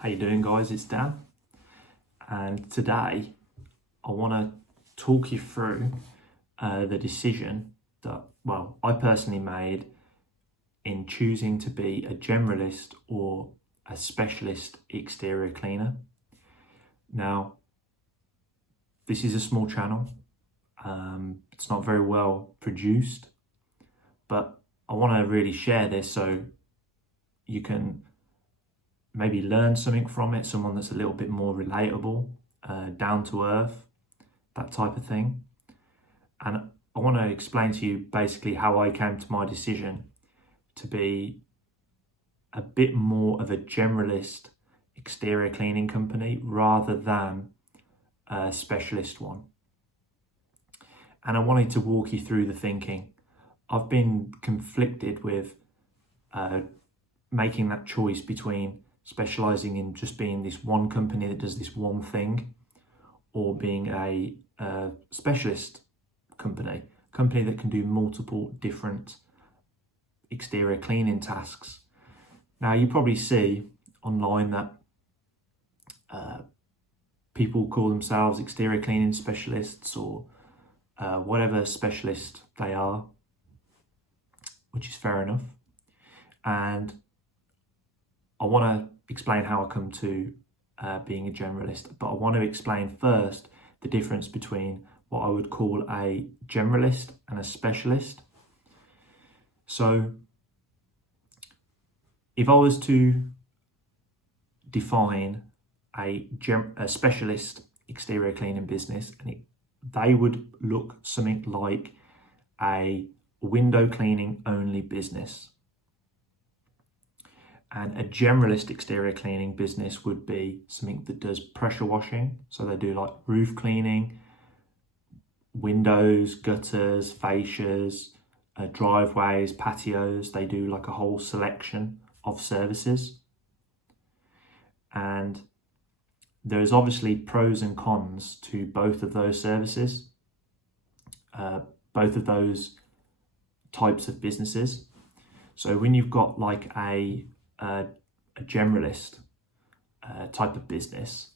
How you doing, guys? It's Dan, and today I want to talk you through the decision that, I personally made in choosing to be a generalist or a specialist exterior cleaner. Now, this is a small channel. It's not very well produced, but I want to really share this so you can maybe learn something from it, someone that's a little bit more relatable, down to earth, that type of thing. And I want to explain to you basically how I came to my decision to be a bit more of a generalist exterior cleaning company rather than a specialist one. And I wanted to walk you through the thinking. I've been conflicted with making that choice between specialising in just being this one company that does this one thing, or being a specialist company that can do multiple different exterior cleaning tasks. Now, you probably see online that people call themselves exterior cleaning specialists or whatever specialist they are, which is fair enough. And I want to explain how I come to being a generalist, but I want to explain first the difference between what I would call a generalist and a specialist. So if I was to define a specialist exterior cleaning business, they would look something like a window cleaning only business. And a generalist exterior cleaning business would be something that does pressure washing. So they do like roof cleaning, windows, gutters, fascias, driveways, patios. They do like a whole selection of services. And there's obviously pros and cons to both of those services, both of those types of businesses. So when you've got like a generalist type of business,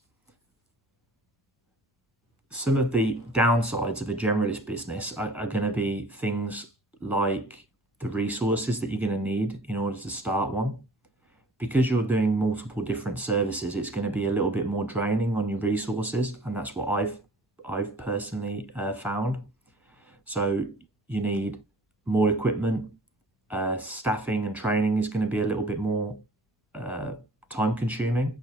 some of the downsides of a generalist business are going to be things like the resources that you're going to need in order to start one. Because you're doing multiple different services, it's going to be a little bit more draining on your resources, and that's what I've personally found. So you need more equipment. Staffing and training is going to be a little bit more time consuming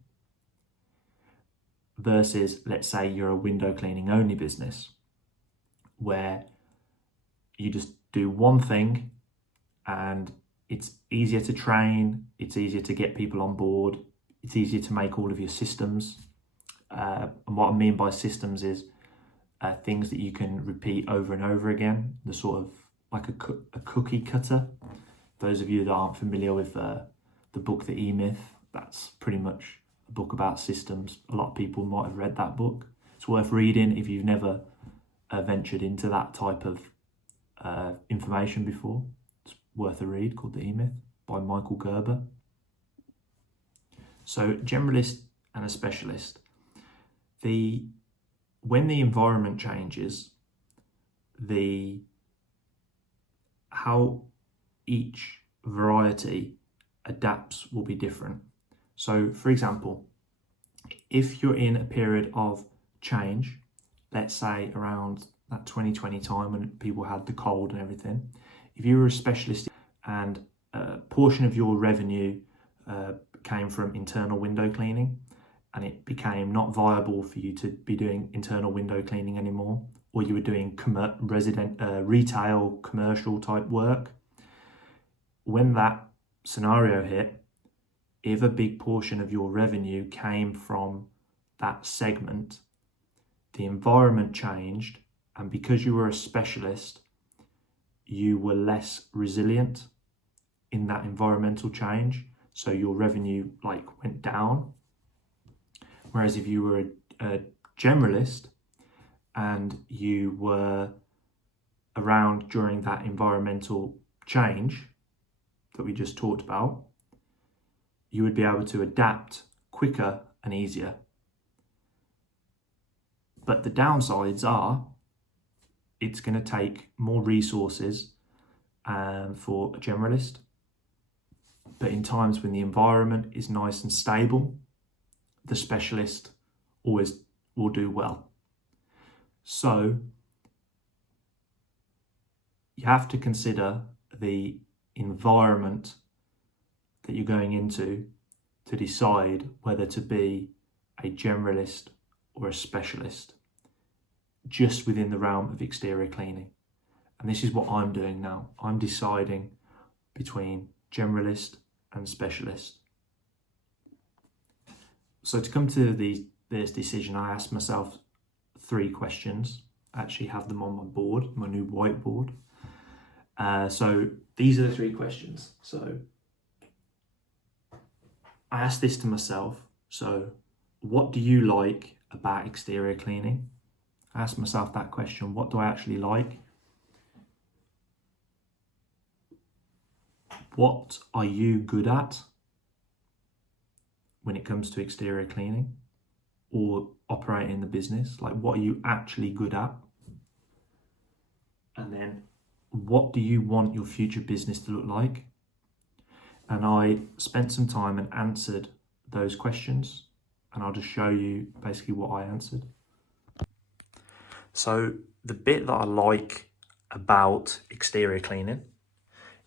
versus, let's say, you're a window cleaning only business where you just do one thing and it's easier to train, it's easier to get people on board, it's easier to make all of your systems. And what I mean by systems is things that you can repeat over and over again, the sort of like a cookie cutter. Those of you that aren't familiar with the book, The E-Myth, that's pretty much a book about systems. A lot of people might have read that book. It's worth reading if you've never ventured into that type of information before. It's worth a read, called The E-Myth by Michael Gerber. So generalist and a specialist. When the environment changes, how each variety adapts will be different. So for example, if you're in a period of change, let's say around that 2020 time when people had the cold and everything, if you were a specialist and a portion of your revenue came from internal window cleaning and it became not viable for you to be doing internal window cleaning anymore, or you were doing retail, commercial type work, when that scenario hit, if a big portion of your revenue came from that segment, the environment changed, and because you were a specialist, you were less resilient in that environmental change, so your revenue went down. Whereas if you were a generalist and you were around during that environmental change that we just talked about, you would be able to adapt quicker and easier. But the downsides are it's going to take more resources for a generalist. But in times when the environment is nice and stable, the specialist always will do well. So you have to consider the environment that you're going into to decide whether to be a generalist or a specialist just within the realm of exterior cleaning. And this is what I'm doing now. I'm deciding between generalist and specialist. So to come to this decision, I asked myself 3 questions. I actually have them on my board, my new whiteboard. So these are the 3 questions. So I asked this to myself. So what do you like about exterior cleaning? I asked myself that question. What do I actually like? What are you good at when it comes to exterior cleaning or operating the business? Like, what are you actually good at? And then, what do you want your future business to look like? And I spent some time and answered those questions, and I'll just show you basically what I answered. So the bit that I like about exterior cleaning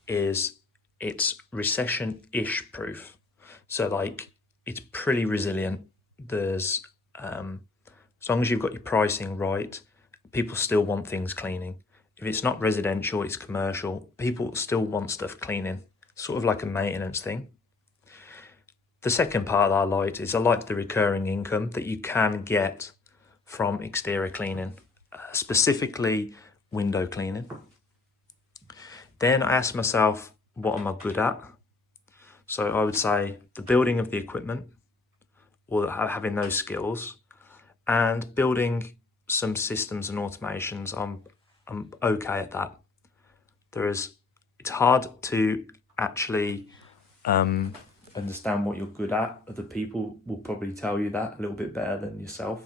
is it's recession-ish proof. So like, it's pretty resilient. There's, as long as you've got your pricing right, people still want things cleaning. If it's not residential, it's commercial, people still want stuff cleaning. Sort of like a maintenance thing. The second part that I liked is I liked the recurring income that you can get from exterior cleaning, specifically window cleaning. Then I asked myself, what am I good at? So I would say the building of the equipment, or having those skills, and building some systems and automations. I'm okay at that. It's hard to actually understand what you're good at. Other people will probably tell you that a little bit better than yourself.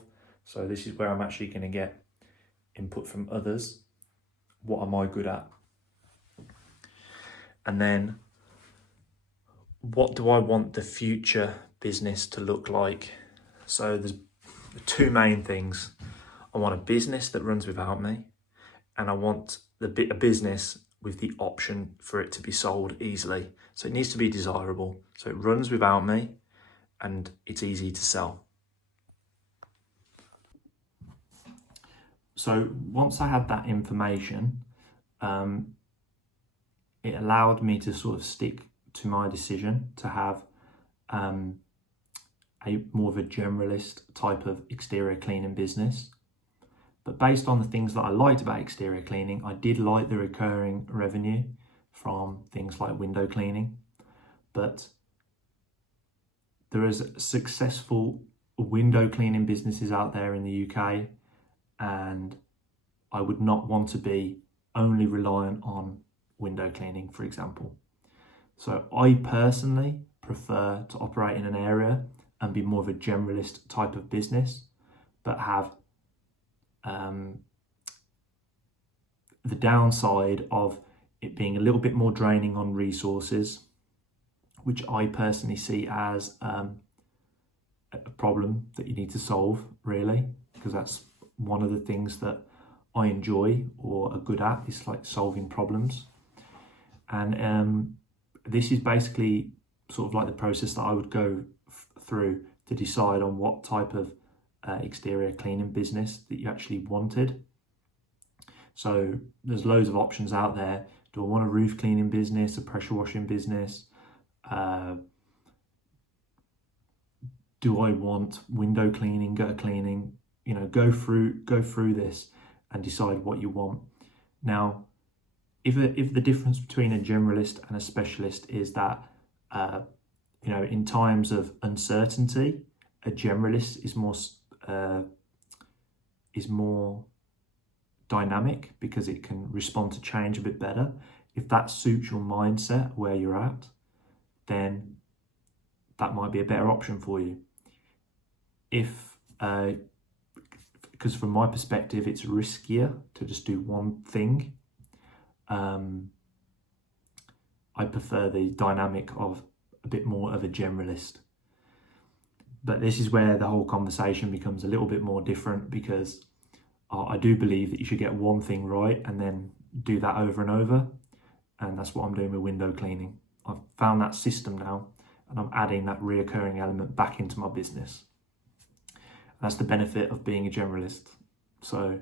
So this is where I'm actually going to get input from others. What am I good at? And then, what do I want the future business to look like? So there's 2 main things. I want a business that runs without me, and I want a business with the option for it to be sold easily. So it needs to be desirable. So it runs without me and it's easy to sell. So once I had that information, it allowed me to sort of stick to my decision to have a more of a generalist type of exterior cleaning business. But based on the things that I liked about exterior cleaning, I did like the recurring revenue from things like window cleaning. But there is successful window cleaning businesses out there in the UK, and I would not want to be only reliant on window cleaning, for example. So I personally prefer to operate in an area and be more of a generalist type of business, but have the downside of it being a little bit more draining on resources, which I personally see as a problem that you need to solve, really, because that's one of the things that I enjoy or are good at, is like solving problems. And this is basically sort of like the process that I would go through to decide on what type of exterior cleaning business that you actually wanted. So there's loads of options out there. Do I want a roof cleaning business, a pressure washing business? Do I want window cleaning, gutter cleaning? You know, go through this and decide what you want. Now, if the difference between a generalist and a specialist is that, in times of uncertainty, a generalist is more dynamic because it can respond to change a bit better. If that suits your mindset where you're at, then that might be a better option for you. if because from my perspective, it's riskier to just do one thing. I prefer the dynamic of a bit more of a generalist. But this is where the whole conversation becomes a little bit more different, because I do believe that you should get one thing right and then do that over and over. And that's what I'm doing with window cleaning. I've found that system now, and I'm adding that reoccurring element back into my business. That's the benefit of being a generalist. So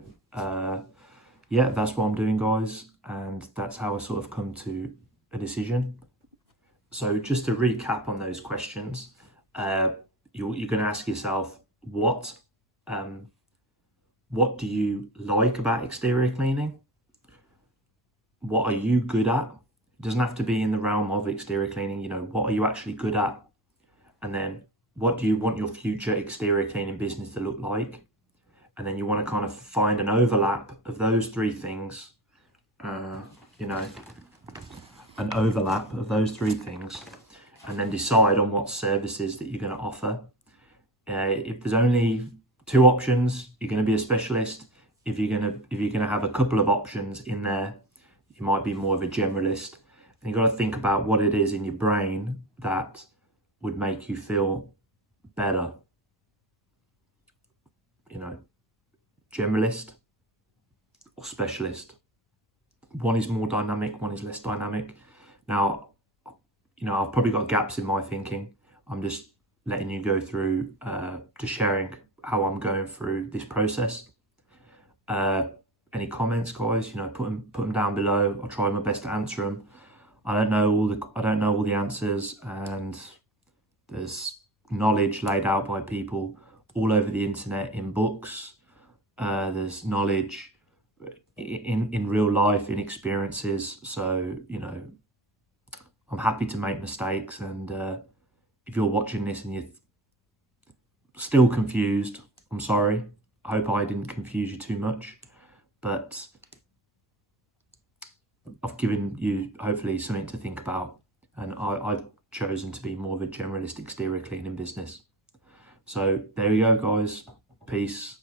yeah, that's what I'm doing, guys. And that's how I sort of come to a decision. So just to recap on those questions, you're going to ask yourself, what do you like about exterior cleaning? What are you good at? It doesn't have to be in the realm of exterior cleaning. You know, what are you actually good at? And then what do you want your future exterior cleaning business to look like? And then you want to kind of find an overlap of those three things, you know, an overlap of those three things, and then decide on what services that you're going to offer. If there's only two options, you're going to be a specialist. If you're going to have a couple of options in there, you might be more of a generalist. And you've got to think about what it is in your brain that would make you feel better. You know, generalist or specialist. One is more dynamic, one is less dynamic. Now, you know, I've probably got gaps in my thinking. I'm just letting you go through, just sharing how I'm going through this process. Any comments, guys? You know, put them down below. I'll try my best to answer them. I don't know all the answers, and there's knowledge laid out by people all over the internet in books. There's knowledge in real life, in experiences. So, you know, I'm happy to make mistakes, and if you're watching this and you're still confused, I'm sorry. I hope I didn't confuse you too much, but I've given you hopefully something to think about, and I've chosen to be more of a generalist exterior cleaning business. So there you go, guys. Peace.